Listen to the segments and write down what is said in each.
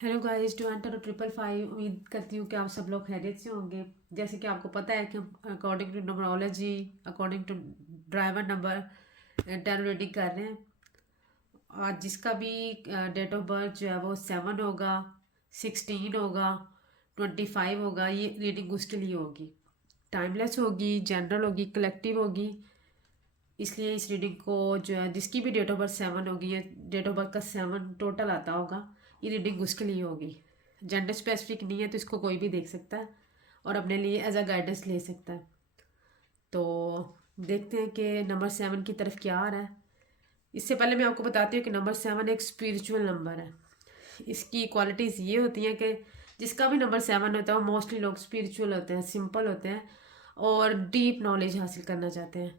Hello guys, to enter 555। उम्मीद करती हूँ कि आप सब लोग खैरियत से होंगे। जैसे कि आपको पता है कि हम according to numerology, according to driver number ten कर रहे हैं। आज जिसका भी डेट ऑफ बर्थ जो है वो 7 होगा, 16 होगा, 25 होगा, ये रीडिंग उसके लिए होगी। टाइमलेस होगी, जनरल होगी, कलेक्टिव होगी। इसलिए इस रीडिंग को जो है जिसकी भी डेट ऑफ बर्थ 7 होगी या डेट ऑफ बर्थ का 7 टोटल आता होगा, ये रीडिंग उसके लिए होगी। जेंडर स्पेसिफिक नहीं है, तो इसको कोई भी देख सकता है और अपने लिए एज अ गाइडेंस ले सकता है। तो देखते हैं कि नंबर 7 की तरफ क्या आ रहा है। इससे पहले मैं आपको बताती हूँ कि नंबर 7 एक स्पिरिचुअल नंबर है। इसकी क्वालिटीज़ ये होती हैं कि जिसका भी नंबर 7 होता है वो मोस्टली लोग स्पिरिचुअल होते हैं, सिंपल होते हैं और डीप नॉलेज हासिल करना चाहते हैं।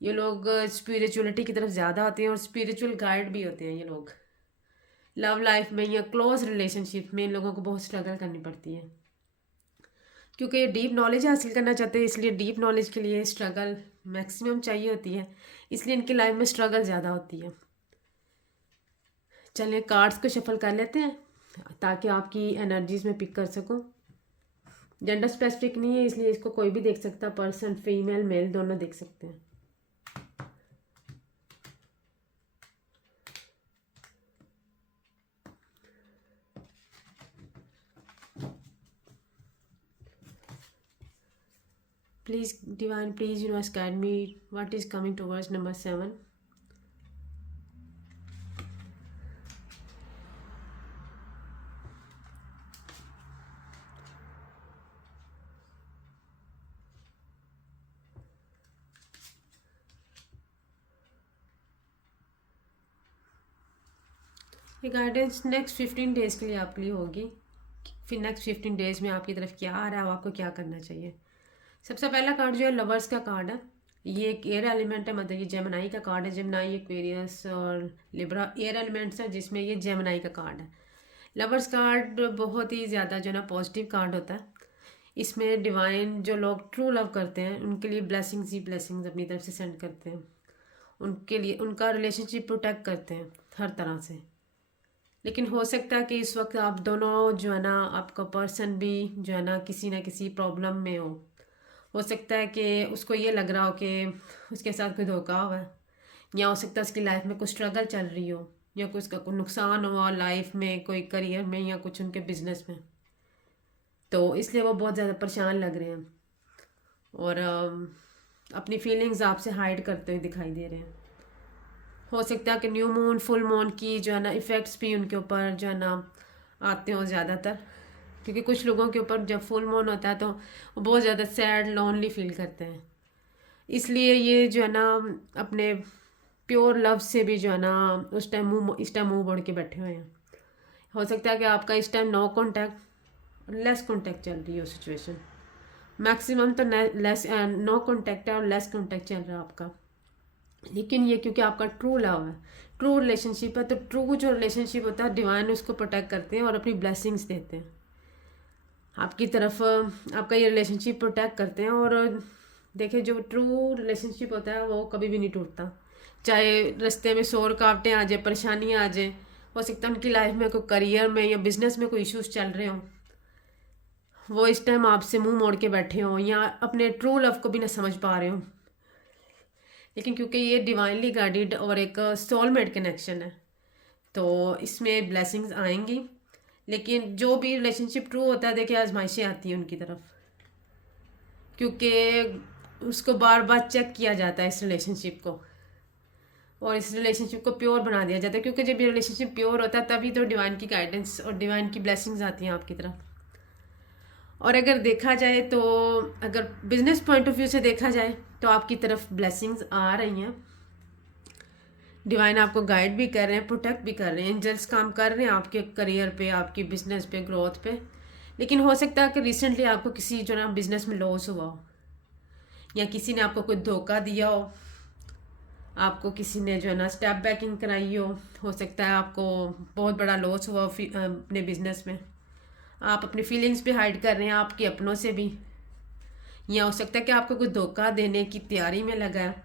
ये लोग स्पिरिचुअलिटी की तरफ ज़्यादा होते हैं और स्पिरिचुअल गाइड भी होते हैं ये लोग। लव लाइफ में या क्लोज रिलेशनशिप में इन लोगों को बहुत स्ट्रगल करनी पड़ती है, क्योंकि ये डीप नॉलेज हासिल करना चाहते हैं। इसलिए डीप नॉलेज के लिए स्ट्रगल मैक्सिमम चाहिए होती है, इसलिए इनकी लाइफ में स्ट्रगल ज़्यादा होती है। चलिए कार्ड्स को शफल कर लेते हैं ताकि आपकी एनर्जीज में पिक कर सकूं। जेंडर स्पेसिफिक नहीं है, इसलिए इसको कोई भी देख सकता, पर्सन फीमेल मेल दोनों देख सकते हैं। Please, Divine, please, universe, guide me. What is coming towards number 7? ये गाइडेंस नेक्स्ट 15 डेज के लिए आपके लिए होगी। फिर नेक्स्ट 15 डेज में आपकी तरफ क्या आ रहा है, आपको क्या करना चाहिए। सबसे पहला कार्ड जो है लवर्स का कार्ड है। ये एक एयर एलिमेंट है, मतलब ये जेमिनाई का कार्ड है। जेमिनाई, एक्वेरियस और लिब्रा एयर एलिमेंट्स है, जिसमें ये जेमिनाई का कार्ड है। लवर्स कार्ड बहुत ही ज़्यादा जो है ना पॉजिटिव कार्ड होता है। इसमें डिवाइन जो लोग ट्रू लव करते हैं उनके लिए ब्लेसिंग्स ही ब्लेसिंग्स अपनी तरफ से सेंड करते हैं। उनके लिए उनका रिलेशनशिप प्रोटेक्ट करते हैं हर तरह से। लेकिन हो सकता है कि इस वक्त आप दोनों जो है ना, आपका पर्सन भी जो है ना किसी प्रॉब्लम में हो सकता है कि उसको ये लग रहा हो कि उसके साथ कोई धोखा हुआ है, या हो सकता है उसकी लाइफ में कुछ स्ट्रगल चल रही हो, या कुछ का कोई नुकसान हुआ लाइफ में, कोई करियर में या कुछ उनके बिजनेस में। तो इसलिए वो बहुत ज़्यादा परेशान लग रहे हैं और अपनी फीलिंग्स आपसे हाइड करते हुए दिखाई दे रहे हैं। हो सकता है कि न्यू मून, फुल मून की जो है ना इफ़ेक्ट्स भी उनके ऊपर जो है ना आते हो ज़्यादातर, क्योंकि कुछ लोगों के ऊपर जब फुल मून होता है तो वो बहुत ज़्यादा सैड लोनली फील करते हैं। इसलिए ये जो है ना अपने प्योर लव से भी जो है ना उस टाइम मुँह इस टाइम मुँह मोड़ के बैठे हुए हैं। हो सकता है कि आपका इस time no contact, less contact चल रही हो सिचुएशन। मैक्सिमम तो लेस नो कॉन्टैक्ट है और लेस कॉन्टैक्ट चल रहा है आपका। लेकिन ये क्योंकि आपका ट्रू लव है, ट्रू रिलेशनशिप है, तो ट्रू जो रिलेशनशिप होता है डिवाइन उसको प्रोटेक्ट करते हैं और अपनी ब्लेसिंग्स देते हैं आपकी तरफ। आपका ये रिलेशनशिप प्रोटेक्ट करते हैं। और देखिए, जो ट्रू रिलेशनशिप होता है वो कभी भी नहीं टूटता, चाहे रास्ते में शोर रुकावटें आ जाए, परेशानियाँ आ जाए। हो सकता है उनकी लाइफ में कोई करियर में या बिजनेस में कोई इश्यूज चल रहे हों, वो इस टाइम आपसे मुंह मोड़ के बैठे हों या अपने ट्रू लव को भी ना समझ पा रहे हों। लेकिन क्योंकि ये डिवाइनली गाइडेड और एक सोलमेट कनेक्शन है, तो इसमें ब्लेसिंग्स आएंगी। लेकिन जो भी रिलेशनशिप ट्रू होता है, देखिए आजमाइशें आती हैं उनकी तरफ, क्योंकि उसको बार बार चेक किया जाता है इस रिलेशनशिप को, और इस रिलेशनशिप को प्योर बना दिया जाता है। क्योंकि जब ये रिलेशनशिप प्योर होता है तभी तो डिवाइन की गाइडेंस और डिवाइन की ब्लेसिंग्स आती हैं आपकी तरफ। और अगर देखा जाए तो अगर बिजनेस पॉइंट ऑफ व्यू से देखा जाए तो आपकी तरफ ब्लेसिंग्स आ रही हैं। डिवाइन आपको गाइड भी कर रहे हैं, प्रोटेक्ट भी कर रहे हैं, एंजल्स काम कर रहे हैं आपके करियर पे, आपकी बिजनेस पे, ग्रोथ पे। लेकिन हो सकता है कि रिसेंटली आपको किसी जो ना बिजनेस में लॉस हुआ हो, या किसी ने आपको कोई धोखा दिया हो, आपको किसी ने जो है ना स्टेप बैकिंग कराई हो सकता है आपको बहुत बड़ा लॉस हुआ अपने बिजनेस में। आप अपनी फीलिंग्स भी हाइड कर रहे हैं, आपके अपनों से भी। या हो सकता है कि आपको कोई धोखा देने की तैयारी में लगा है।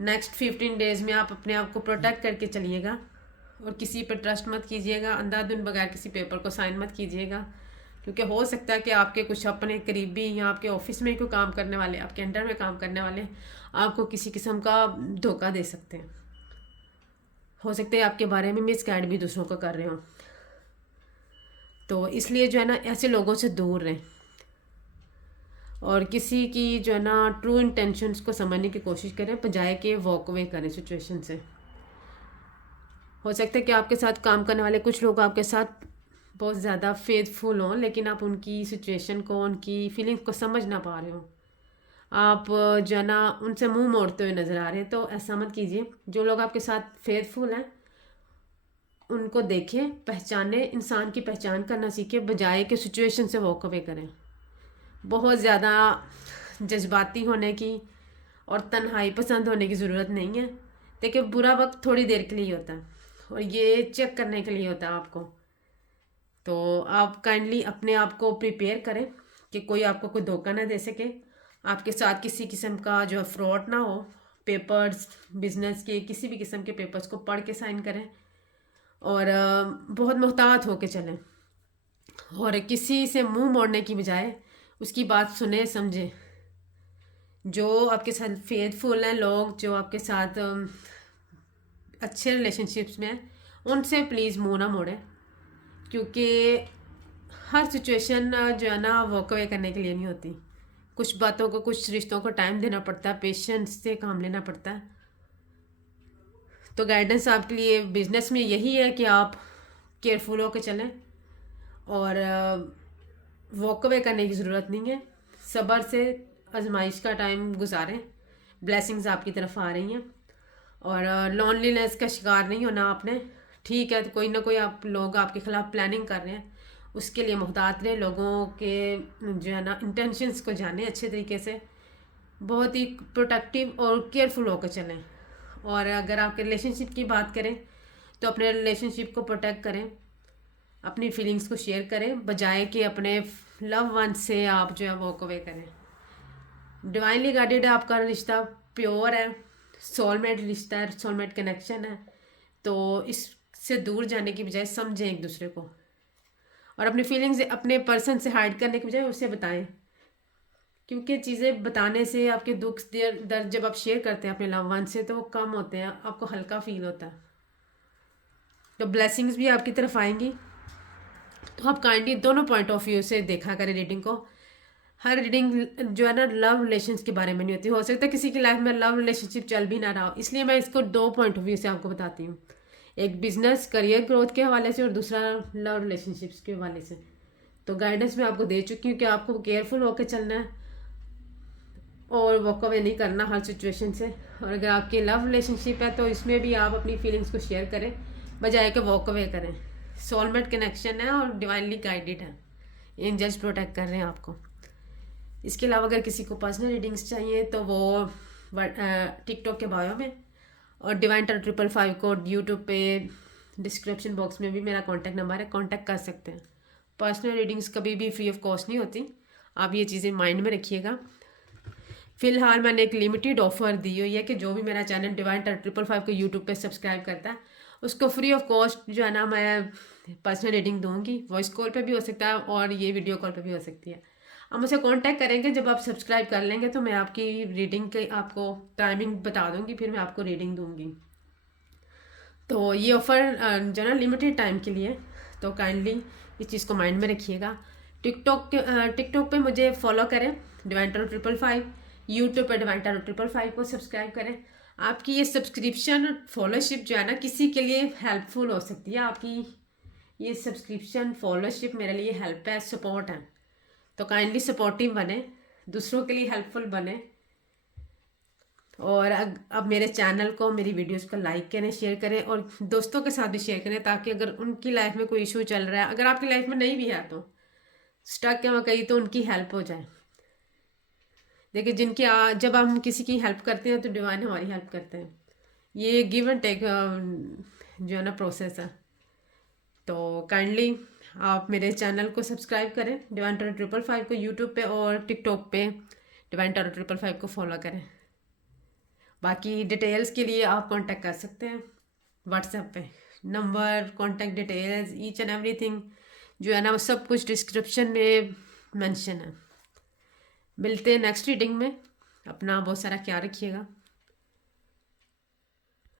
नेक्स्ट 15 डेज में आप अपने आप को प्रोटेक्ट करके चलिएगा। और किसी पर ट्रस्ट मत कीजिएगा, अंधाधुंध बगैर किसी पेपर को साइन मत कीजिएगा, क्योंकि हो सकता है कि आपके कुछ अपने करीबी या आपके ऑफिस में कोई काम करने वाले, आपके अंडर में काम करने वाले आपको किसी किस्म का धोखा दे सकते हैं। हो सकता है आपके बारे में मिसगाइड भी दूसरों को कर रहे हो। तो इसलिए जो है ना ऐसे लोगों से दूर रहें और किसी की जो है ना ट्रू इंटेंशंस को समझने की कोशिश करें, बजाय के वॉक अवे करें सिचुएशन से। हो सकता है कि आपके साथ काम करने वाले कुछ लोग आपके साथ बहुत ज़्यादा फेथफुल हों, लेकिन आप उनकी सिचुएशन को, उनकी फीलिंग्स को समझ ना पा रहे हो, आप जो है ना उनसे मुंह मोड़ते हुए नज़र आ रहे हैं। तो ऐसा मत कीजिए। जो लोग आपके साथ फेथफुल हैं उनको देखें, पहचाने, इंसान की पहचान करना सीखें, बजाय के सिचुएशन से वॉक अवे करें। बहुत ज़्यादा जज्बाती होने की और तन्हाई पसंद होने की ज़रूरत नहीं है। देखिए, बुरा वक्त थोड़ी देर के लिए होता है और ये चेक करने के लिए होता है आपको। तो आप काइंडली अपने आप को प्रिपेयर करें कि कोई आपको कोई धोखा ना दे सके, आपके साथ किसी किस्म का जो है फ्रॉड ना हो। पेपर्स, बिजनेस के किसी भी किस्म के पेपर्स को पढ़ के साइन करें और बहुत मुहतात होकर चलें और किसी से मुंह मोड़ने की बजाय उसकी बात सुने समझे। जो आपके साथ फेथफुल हैं लोग, जो आपके साथ अच्छे रिलेशनशिप्स में हैं, उनसे प्लीज़ मुंह ना मोड़ें, क्योंकि हर सिचुएशन जो है ना वॉक अवे करने के लिए नहीं होती। कुछ बातों को, कुछ रिश्तों को टाइम देना पड़ता है, पेशेंस से काम लेना पड़ता है। तो गाइडेंस आपके लिए बिजनेस में यही है कि आप केयरफुल होकर चलें और वॉक अवे करने की ज़रूरत नहीं है। सब्र से आजमाइश का टाइम गुजारें, ब्लेसिंग्स आपकी तरफ आ रही हैं। और लॉनलीनेस का शिकार नहीं होना आपने। ठीक है, तो कोई ना कोई आप लोग आपके ख़िलाफ़ प्लानिंग कर रहे हैं, उसके लिए मुहतात रहें। लोगों के जो है ना इंटेंशंस को जानें अच्छे तरीके से, बहुत ही प्रोटेक्टिव और केयरफुल होकर चलें। और अगर आपके रिलेशनशिप की बात करें तो अपने रिलेशनशिप को प्रोटेक्ट करें, अपनी फीलिंग्स को शेयर करें, बजाय कि अपने लव वन से आप जो है वॉक अवे करें। डिवाइनली गाइडेड है, आपका रिश्ता प्योर है, सोलमेट रिश्ता है, सोलमेट कनेक्शन है। तो इससे दूर जाने की बजाय समझें एक दूसरे को और अपनी फीलिंग्स अपने पर्सन से हाइड करने की बजाय उसे बताएं, क्योंकि चीज़ें बताने से आपके दुख दर्द जब आप शेयर करते हैं अपने लव वन से तो वो कम होते हैं, आपको हल्का फील होता है। तो ब्लेसिंग्स भी आपकी तरफ आएंगी। तो आप काइंडली दोनों पॉइंट ऑफ व्यू से देखा करें रीडिंग को। हर रीडिंग जो है ना लव रिलेशंस के बारे में नहीं होती। हो सकता है किसी की लाइफ में लव रिलेशनशिप चल भी ना रहा हो, इसलिए मैं इसको दो पॉइंट ऑफ व्यू से आपको बताती हूँ, एक बिजनेस करियर ग्रोथ के हवाले से और दूसरा लव रिलेशनशिप्स के हवाले से। तो गाइडेंस मैं आपको दे चुकी हूँ कि आपको केयरफुल होकर चलना है और वॉक अवे नहीं करना हर सिचुएशन से। और अगर आपकी लव रिलेशनशिप है तो इसमें भी आप अपनी फीलिंग्स को शेयर करें, बजाय के वॉक अवे करें। सोलमेट कनेक्शन है और डिवाइनली गाइडेड है, एंजल्स प्रोटेक्ट कर रहे हैं आपको। इसके अलावा अगर किसी को पर्सनल रीडिंग्स चाहिए तो वो टिकटॉक के बायो में और डिवाइन टर 555 को यूट्यूब पे डिस्क्रिप्शन बॉक्स में भी मेरा कॉन्टैक्ट नंबर है, कॉन्टैक्ट कर सकते हैं। पर्सनल रीडिंग्स कभी भी फ्री ऑफ कॉस्ट नहीं होती, आप ये चीज़ें माइंड में रखिएगा। फिलहाल मैंने एक लिमिटेड ऑफर दी हुई है कि जो भी मेरा चैनल डिवाइन टर 555 को यूट्यूब पे सब्सक्राइब करता है उसको फ्री ऑफ कॉस्ट जो है ना मैं पर्सनल रीडिंग दूंगी। वॉइस कॉल पे भी हो सकता है और ये वीडियो कॉल पे भी हो सकती है। आप मुझसे कांटेक्ट करेंगे, जब आप सब्सक्राइब कर लेंगे तो मैं आपकी रीडिंग के आपको टाइमिंग बता दूंगी, फिर मैं आपको रीडिंग दूंगी। तो ये ऑफ़र जो है ना लिमिटेड टाइम के लिए, तो काइंडली इस चीज़ को माइंड में रखिएगा। टिकटॉक पे मुझे फॉलो करें डिवाइन टर 555, यूट्यूब पर डिवाइन टर 555 को सब्सक्राइब करें। आपकी ये सब्सक्रिप्शन फॉलोशिप जो है ना किसी के लिए हेल्पफुल हो सकती है। आपकी ये सब्सक्रिप्शन फॉलोशिप मेरे लिए हेल्प है, सपोर्ट है। तो काइंडली सपोर्टिव बने, दूसरों के लिए हेल्पफुल बने और अब मेरे चैनल को, मेरी वीडियोस को लाइक करें, शेयर करें और दोस्तों के साथ भी शेयर करें, ताकि अगर उनकी लाइफ में कोई इशू चल रहा है, अगर आपकी लाइफ में नहीं भी है तो स्टक है कहीं, तो उनकी हेल्प हो जाए। देखिए, जब हम किसी की हेल्प करते हैं तो डिवाइन हमारी हेल्प करते हैं। ये गिव एंड टेक जो है ना प्रोसेस है। तो काइंडली आप मेरे चैनल को सब्सक्राइब करें डिवाइन टर 555 को यूट्यूब पे और टिकटॉक पे डिवाइन टर 555 को फॉलो करें। बाकी डिटेल्स के लिए आप कांटेक्ट कर सकते हैं व्हाट्सएप पे number, contact details, each and everything जो है ना वो सब कुछ डिस्क्रिप्शन में मेंशन है। मिलते हैं नेक्स्ट रीडिंग में। अपना बहुत सारा ख्याल रखिएगा।